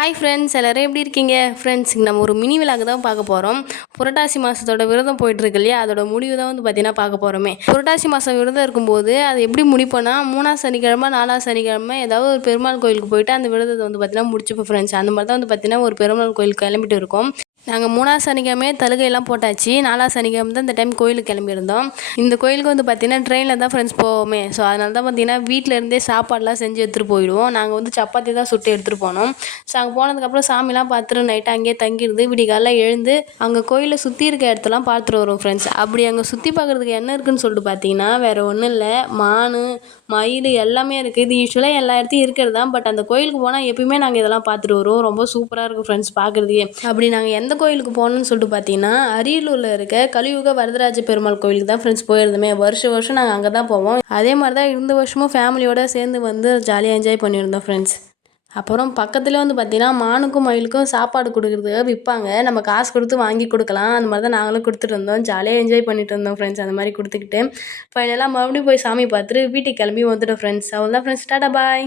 Hi friends, எல்லோரும் எப்படி இருக்கீங்க? ஃப்ரெண்ட்ஸ், நம்ம ஒரு மினி விலாக் தான் பார்க்க போகிறோம். புரட்டாசி மாதத்தோட விரதம் போயிட்டுருக்கு இல்லையா, அதோட முடிவு தான் பார்த்திங்கன்னா பார்க்க போகிறோமே. புரட்டாசி மாதம் விரதம் இருக்கும்போது அது எப்படி முடிப்போன்னா 3ஆம் சனிக்கிழமை 4ஆம் சனிக்கிழமை ஏதாவது ஒரு பெருமாள் கோயிலுக்கு போயிட்டு அந்த விரதத்தை பார்த்திங்கன்னா முடிச்சுப்போம் ஃப்ரெண்ட்ஸ். அந்த மாதிரி தான் பார்த்திங்கன்னா ஒரு பெருமாள் கோயிலுக்கு கிளம்பிட்டு இருக்கோம். நாங்கள் 3ஆம் சனிக்கிழமையே தலுகையெல்லாம் போட்டாச்சு. 4ஆம் சனிக்கிழமை தான் இந்த டைம் கோயிலுக்கு கிளம்பியிருந்தோம். இந்த கோயிலுக்கு பார்த்திங்கன்னா ட்ரெயினில் தான் ஃப்ரெண்ட்ஸ் போவோமே. ஸோ அதனால தான் பார்த்திங்கன்னா வீட்டிலேருந்தே சாப்பாடெலாம் செஞ்சு எடுத்துகிட்டு போயிடுவோம். நாங்கள் சப்பாத்தி தான் சுட்டு எடுத்துகிட்டு போனோம். ஸோ அங்கே போனதுக்கப்புறம் சாமிலாம் பார்த்துட்டு நைட்டு அங்கேயே தங்கியிருந்து விடிகாலைல எழுந்து அங்கே கோயிலை சுற்றி இருக்க இடத்தெல்லாம் பார்த்துட்டு வரோம் ஃப்ரெண்ட்ஸ். அப்படி அங்கே சுற்றி பார்க்குறதுக்கு என்ன இருக்குதுன்னு சொல்லிட்டு பார்த்தீங்கன்னா வேறு ஒன்றும் இல்லை, மான் மயில் எல்லாமே இருக்குது. இது யூஸ்வலாக எல்லா இடத்தையும் இருக்கிறது தான். பட் அந்த கோயிலுக்கு போனால் எப்பயுமே நாங்கள் இதெல்லாம் பார்த்துட்டு வருவோம். ரொம்ப சூப்பராக இருக்கும் ஃப்ரெண்ட்ஸ் பார்க்குறதுக்கே. அப்படி நாங்கள் எந்த கோயிலுக்கு போகணுன்னு சொல்லிட்டு பார்த்தீங்கன்னா அரியலூரில் இருக்க கலியுக வரதராஜ பெருமாள் கோயிலுக்கு தான் ஃப்ரெண்ட்ஸ் போயிருந்தோமே. வருஷம் நாங்கள் அங்கே தான் போவோம். அதே மாதிரி தான் இந்த வருஷமும் ஃபேமிலியோடு சேர்ந்து ஜாலியாக என்ஜாய் பண்ணியிருந்தோம் ஃப்ரெண்ட்ஸ். அப்புறம் பக்கத்தில் பார்த்தீங்கன்னா மானுக்கும் மயிலுக்கும் சாப்பாடு கொடுக்குறதுக்காக விற்பாங்க. நம்ம காசு கொடுத்து வாங்கி கொடுக்கலாம். அந்த மாதிரி தான் நாங்களும் கொடுத்துட்டு இருந்தோம். ஜாலியாக என்ஜாய் பண்ணிட்டு இருந்தோம் ஃப்ரெண்ட்ஸ். அந்த மாதிரி கொடுத்துக்கிட்டு ஃபைனலாக மறுபடியும் போய் சாமி பார்த்துட்டு வீட்டுக்கு கிளம்பி வந்துட்டோம் ஃப்ரெண்ட்ஸ். அவ்வளோதான் ஃப்ரெண்ட்ஸ், டாடா பாய்.